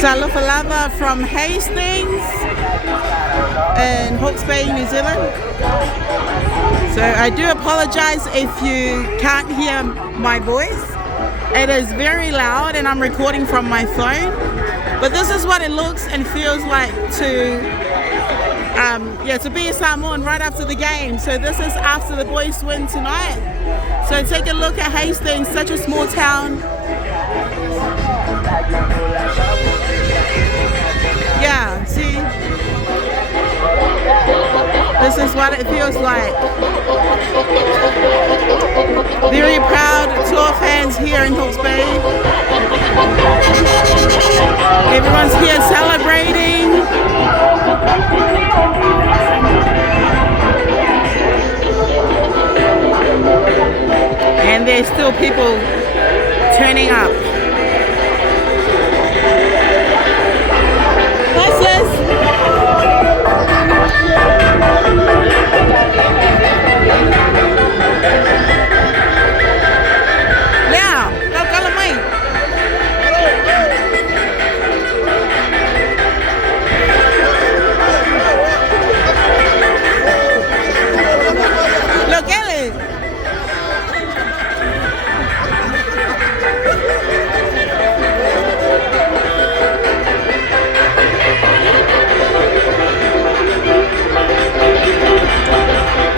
Salafalava from Hastings in Hawke's Bay, New Zealand. So I do apologize if you can't hear my voice. It is very loud and I'm recording from my phone. But this is what it looks and feels like to be a Samoan right after the game. So this is after the boys win tonight. So take a look at Hastings, such a small town. Yeah, see? This is what it feels like. Very proud tour fans here in Hawke's Bay. Everyone's here celebrating. And there's still people turning up. Hi, sis. Now, go Calamai. Look, Ellie.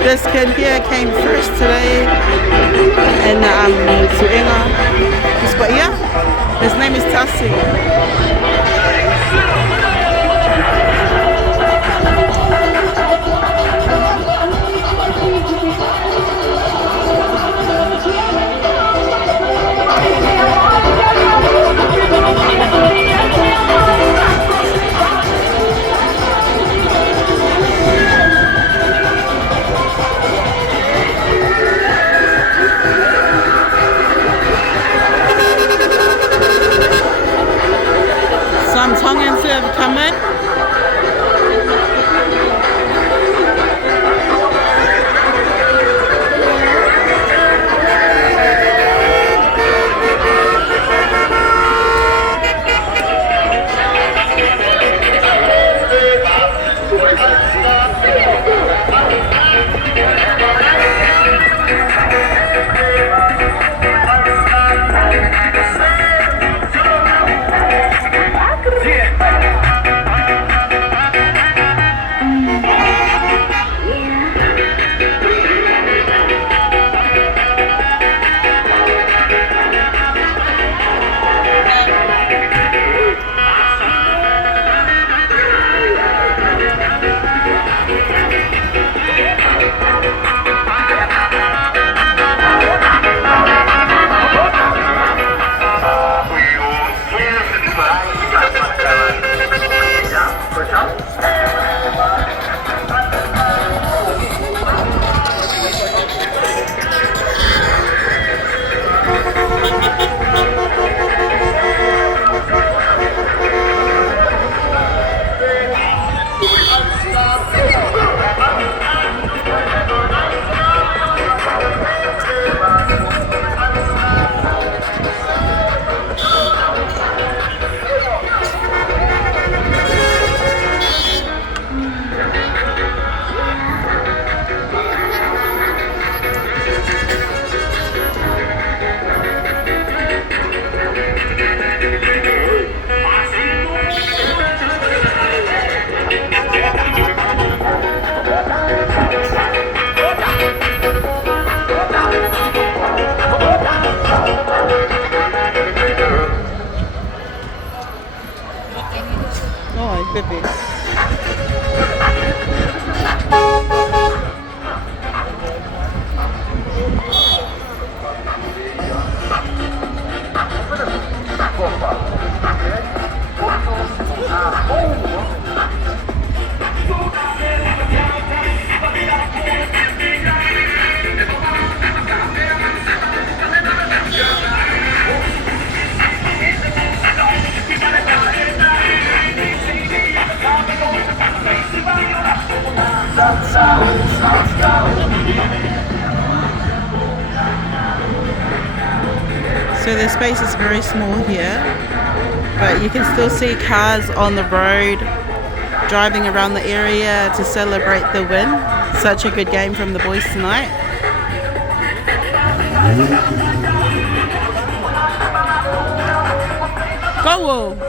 This kid here came first today in Su'inga. But yeah, his name is Tassi. Some Tongans have come in. Oh, Pepe. So the space is very small here. but you can still see cars on the road driving around the area to celebrate the win. Such a good game from the boys tonight. Go Wool!